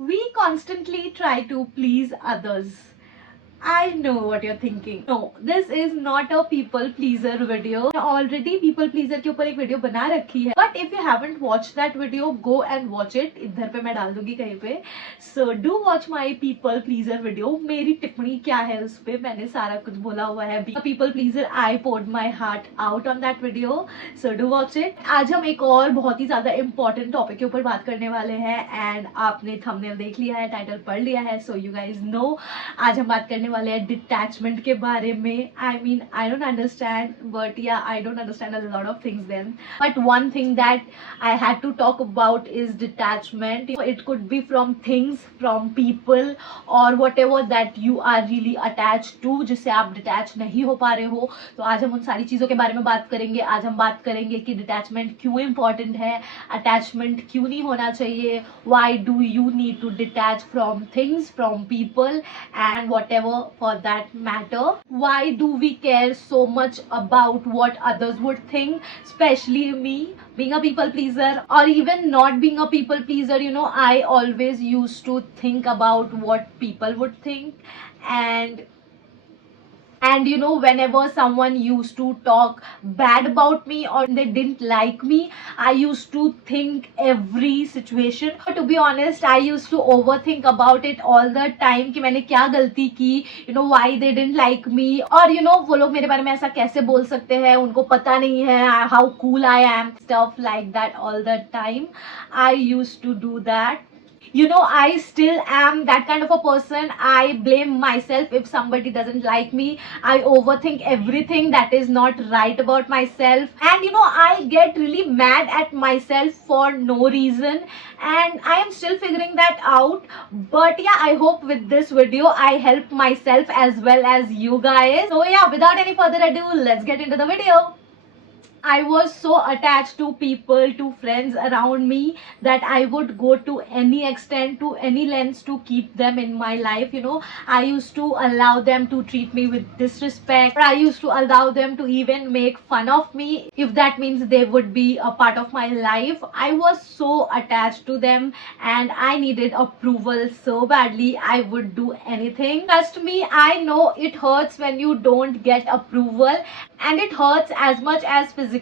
We constantly try to please others. I know what you're thinking. No, this is not a people pleaser video. Already people pleaser के ऊपर एक video बना रखी है. But if you haven't watched that video, go and watch it. इधर पे मैं डाल दूंगी कहीं पे. So do watch my people pleaser video. मेरी टिप्पणी क्या है उस पे, मैंने सारा कुछ बोला हुआ है. Being a people pleaser, I poured my heart out on that video. So do watch it. आज हम एक और बहुत ही ज्यादा important टॉपिक के ऊपर बात करने वाले हैं. And आपने थंबनेल देख लिया है, टाइटल पढ़ लिया है. So you guys know आज हम बात करने वाले हैं डिटैचमेंट के बारे में. आई don't understand, but yeah I don't understand a lot of things then, but one thing that I had to talk about is detachment. It could be from things, from people, और whatever that you are really attach to, जिससे आप detach नहीं हो पा रहे हो. तो आज हम उन सारी चीजों के बारे में बात करेंगे. आज हम बात करेंगे कि डिटैचमेंट क्यों इंपॉर्टेंट है, अटैचमेंट क्यों नहीं होना चाहिए, why do you need to detach from things, from people, and whatever for that matter. Why do we care so much about what others would think, especially me being a people pleaser, or even not being a people pleaser? You know, I always used to think about what people would think, and you know, whenever someone used to talk bad about me or they didn't like me, I used to think every situation. But to be honest, I used to overthink about it all the time कि मैंने क्या गलती की, you know, why they didn't like me, और you know, वो लोग मेरे बारे में ऐसा कैसे बोल सकते हैं, उनको पता नहीं है how cool I am, stuff like that all the time. I used to do that. You know, I still am that kind of a person. I blame myself if somebody doesn't like me. I overthink everything that is not right about myself, and you know, I get really mad at myself for no reason, and I am still figuring that out. But yeah, I hope with this video I help myself as well as you guys. So yeah, without any further ado, let's get into the video. I was so attached to people, to friends around me, that I would go to any extent, to any lengths to keep them in my life. You know, I used to allow them to treat me with disrespect, or I used to allow them to even make fun of me if that means they would be a part of my life. I was so attached to them, and I needed approval so badly. I would do anything. Trust me, I know it hurts when you don't get approval, and it hurts as much as physical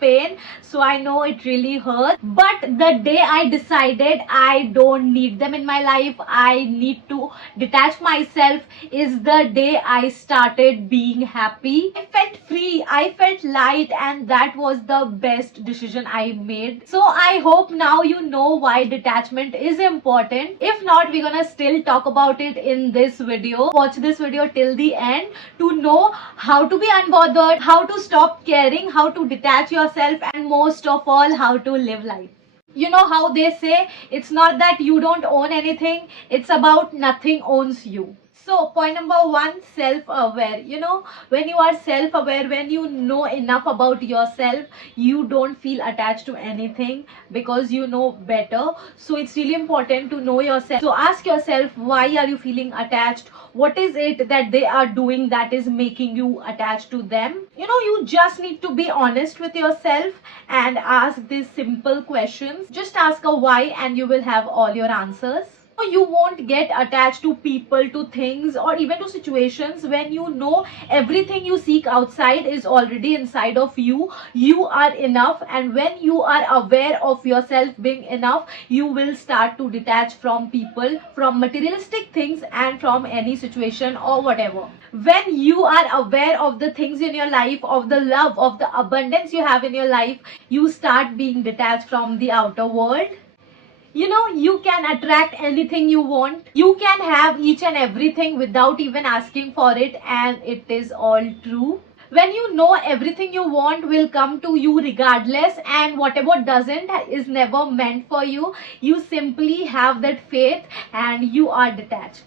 pain. So I know it really hurts, but the day I decided I don't need them in my life, I need to detach myself, is the day I started being happy. I felt free, I felt light, and that was the best decision I made. So I hope now you know why detachment is important. If not, we're gonna still talk about it in this video. Watch this video till the end to know how to be unbothered, how to stop caring, how to detach yourself, and most of all, how to live life. You know how they say, it's not that you don't own anything, it's about nothing owns you. So point number one, self-aware. You know, when you are self-aware, when you know enough about yourself, you don't feel attached to anything because you know better. So it's really important to know yourself. So ask yourself, why are you feeling attached? What is it that they are doing that is making you attached to them? You know, you just need to be honest with yourself and ask these simple questions. Just ask a why and you will have all your answers. You won't get attached to people, to things, or even to situations when you know everything you seek outside is already inside of you. You are enough, and when you are aware of yourself being enough, you will start to detach from people, from materialistic things, and from any situation or whatever. When you are aware of the things in your life, of the love, of the abundance you have in your life, you start being detached from the outer world. You know, you can attract anything you want. You can have each and everything without even asking for it, and it is all true. When you know everything you want will come to you regardless, and whatever doesn't is never meant for you, you simply have that faith and you are detached.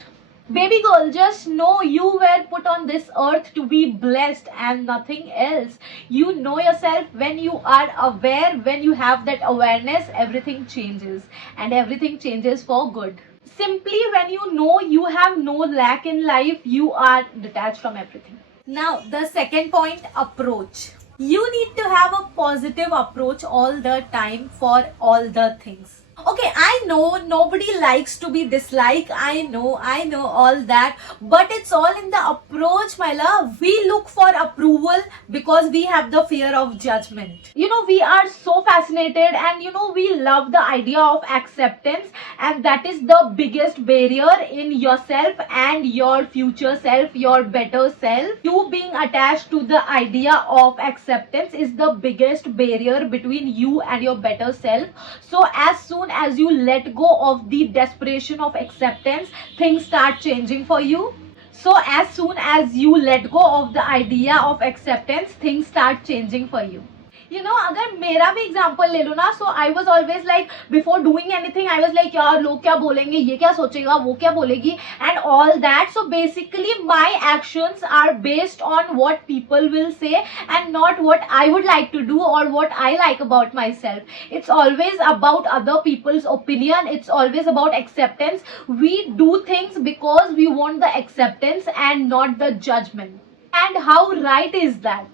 Baby girl, just know you were put on this earth to be blessed and nothing else. You know yourself. When you are aware, when you have that awareness, everything changes, and everything changes for good. Simply when you know you have no lack in life, you are detached from everything. Now, the second point, approach. You need to have a positive approach all the time for all the things. Okay, I know nobody likes to be disliked. I know all that. But it's all in the approach, my love. We look for approval because we have the fear of judgment. We are so fascinated, and we love the idea of acceptance, and that is the biggest barrier in yourself and your future self, your better self. You being attached to the idea of acceptance is the biggest barrier between you and your better self. So as soon as you let go of the desperation of acceptance, things start changing for you. So as soon as you let go of the idea of acceptance, things start changing for you. अगर मेरा भी example ले लो ना, so I was always like before doing anything I was like यार लोग क्या बोलेंगे, ये क्या सोचेगा, वो क्या बोलेगी, and all that. So basically my actions are based on what people will say and not what I would like to do और what I like about myself. It's always about other people's opinion. It's always about acceptance. We do things because we want the acceptance and not the judgment. And how right is that?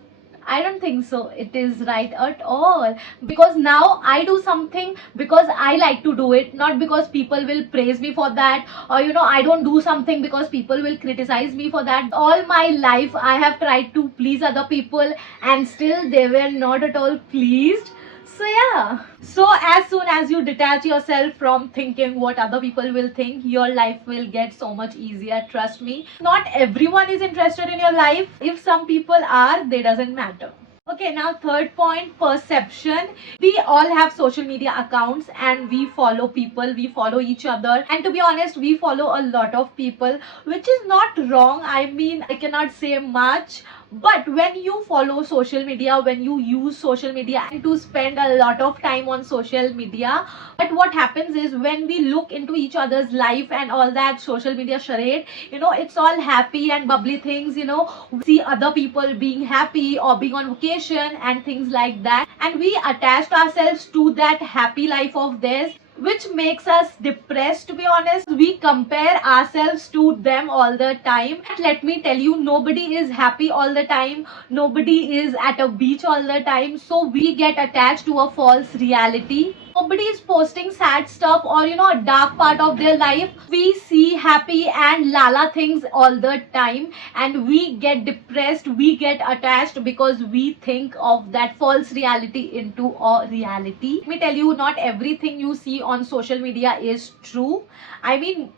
I don't think so it is right at all, because now I do something because I like to do it, not because people will praise me for that, or I don't do something because people will criticize me for that. All my life I have tried to please other people and still they were not at all pleased. So yeah, so as soon as you detach yourself from thinking what other people will think, your life will get so much easier. Trust me, not everyone is interested in your life. If some people are, they doesn't matter. Okay, now third point, perception. We all have social media accounts and we follow people, we follow each other, and to be honest, we follow a lot of people, which is not wrong. I mean, I cannot say much. But when you follow social media, when you use social media and to spend a lot of time on social media, but what happens is when we look into each other's life and all that social media charade, it's all happy and bubbly things. We see other people being happy or being on vacation and things like that, and we attached ourselves to that happy life of theirs, which makes us depressed. To be honest, we compare ourselves to them all the time. Let me tell you, nobody is happy all the time, nobody is at a beach all the time, so we get attached to a false reality. Nobody is posting sad stuff or a dark part of their life. We see happy and lala things all the time, and we get depressed, we get attached because we think of that false reality into a reality. Let me tell you, not everything you see on social media is true. I mean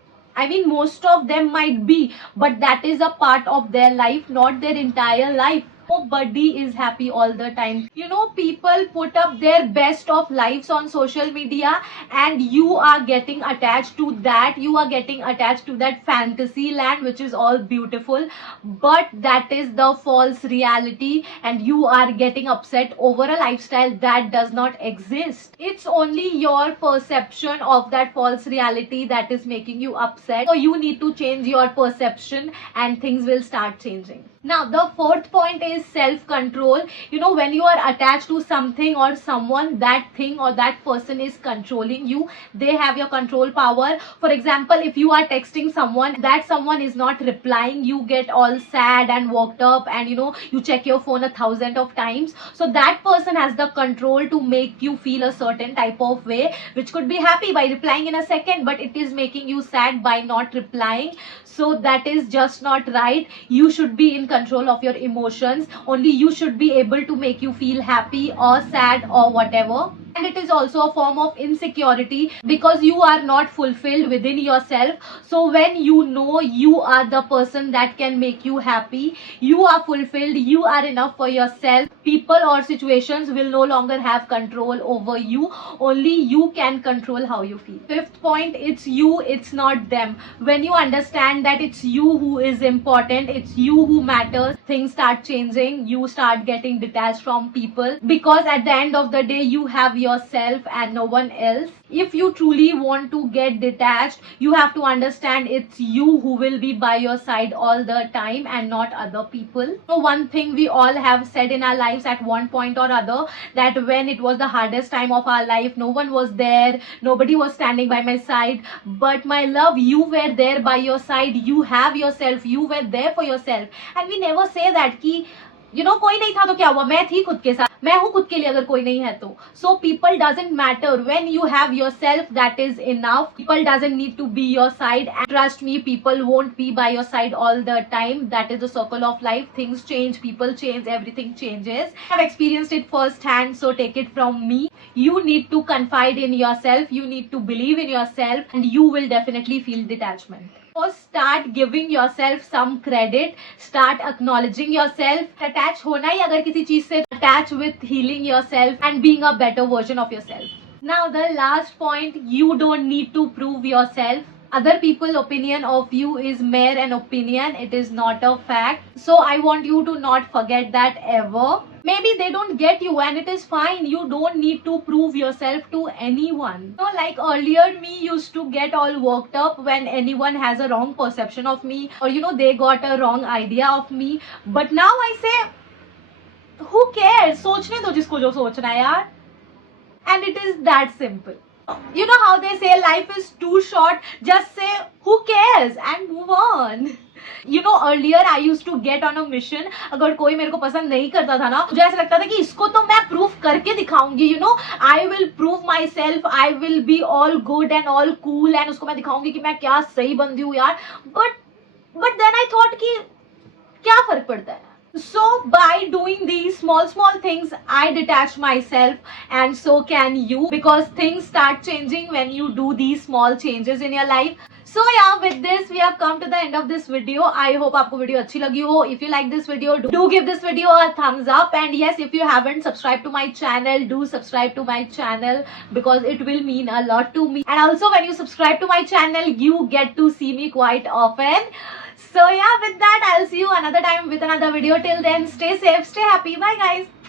most of them might be, but that is a part of their life, not their entire life. Nobody is happy all the time. People put up their best of lives on social media, and you are getting attached to that. You are getting attached to that fantasy land, which is all beautiful, but that is the false reality, and you are getting upset over a lifestyle that does not exist. It's only your perception of that false reality that is making you upset. So you need to change your perception and things will start changing. Now, the fourth point is self-control. When you are attached to something or someone, that thing or that person is controlling you. They have your control power. For example, if you are texting someone, that someone is not replying, you get all sad and worked up, and you check your phone 1,000 of times. So that person has the control to make you feel a certain type of way, which could be happy by replying in a second, but it is making you sad by not replying. So that is just not right. You should be in control of your emotions. Only you should be able to make you feel happy or sad or whatever. And it is also a form of insecurity because you are not fulfilled within yourself. So when you know you are the person that can make you happy, you are fulfilled, you are enough for yourself, people or situations will no longer have control over you. Only you can control how you feel. Fifth point, it's you, it's not them. When you understand that it's you who is important, it's you who matters, things start changing. You start getting detached from people, because at the end of the day you have yourself and no one else. If you truly want to get detached, you have to understand it's you who will be by your side all the time and not other people. So one thing we all have said in our lives at one point or other, that when it was the hardest time of our life, no one was there, nobody was standing by my side. But my love, you were there by your side, you have yourself, you were there for yourself. And we never say that ki कोई नहीं था तो क्या हुआ, मैं थी खुद के साथ, मैं हूं खुद के लिए अगर कोई नहीं है तो. So people doesn't matter, when you have yourself that is enough. People doesn't need to be your side, and trust me, people won't be by your side all the time. That is the circle of life. Things change, people change, everything changes. I have experienced it first hand, so take it from me. You need to confide in yourself, you need to believe in yourself, and you will definitely feel detachment. So start giving yourself some credit, start acknowledging yourself. Attach hona hi agar kisi cheez se, attach with healing yourself and being a better version of yourself. Now the last point, you don't need to prove yourself. Other people's opinion of you is mere an opinion, it is not a fact. So I want you to not forget that ever. Maybe they don't get you and it is fine. You don't need to prove yourself to anyone. Like earlier me used to get all worked up when anyone has a wrong perception of me, or they got a wrong idea of me. But now I say, who cares? सोचने दो जिसको जो सोचना है यार. And it is that simple. You know how they say life is too short, just say who cares and move on. Earlier I used to get on a mission. अगर कोई मेरे को पसंद नहीं करता था ना, मुझे ऐसा लगता था कि इसको तो मैं प्रूफ करके दिखाऊंगी. I will prove myself, I will be all good and all cool, and उसको मैं दिखाऊंगी कि मैं क्या सही बंदी हूँ यार. But then I thought कि क्या फर्क पड़ता है. So by doing these small things, I detach myself, and so can you, because things start changing when you do these small changes in your life. So yeah, with this we have come to the end of this video. I hope आपको video अच्छी लगी हो. If you like this video, do give this video a thumbs up, and yes, if you haven't subscribed to my channel, do subscribe to my channel, because it will mean a lot to me. And also when you subscribe to my channel, you get to see me quite often. So yeah, with that I'll see you another time with another video. Till then, stay safe, stay happy. Bye guys.